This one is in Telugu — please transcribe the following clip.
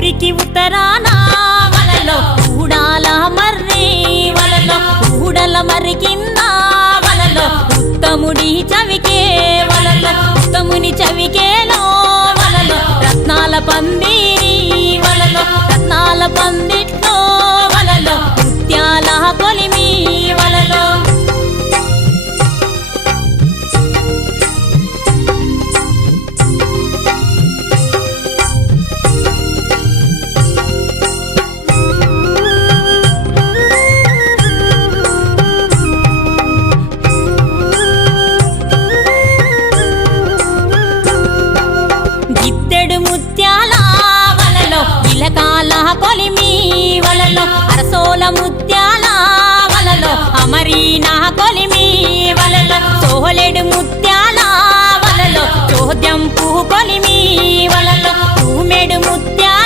ఊరికి ఉత్తరాన వలలో ఊడాల మర్రి వలలో ఊడల మర్రి కింద వలలో ఉత్తముడి చవికే వలలో ఉత్తముని చవికేలో వలలో రత్నాల పందిరి వలలో రత్నాల పందిట్లో వలలో ముత్యాల కొలిమి వలలో గిద్దెడు ముత్యాల వలలో ఇలకాల కొలిమి వలలో అరసోల ముత్యాల వలలో అమరీనా కొలిమి వలలో సోలెడు ముత్యాల వలలో చోద్యం పువ్వు కొలిమి వలలో తూమెడు ముత్యాల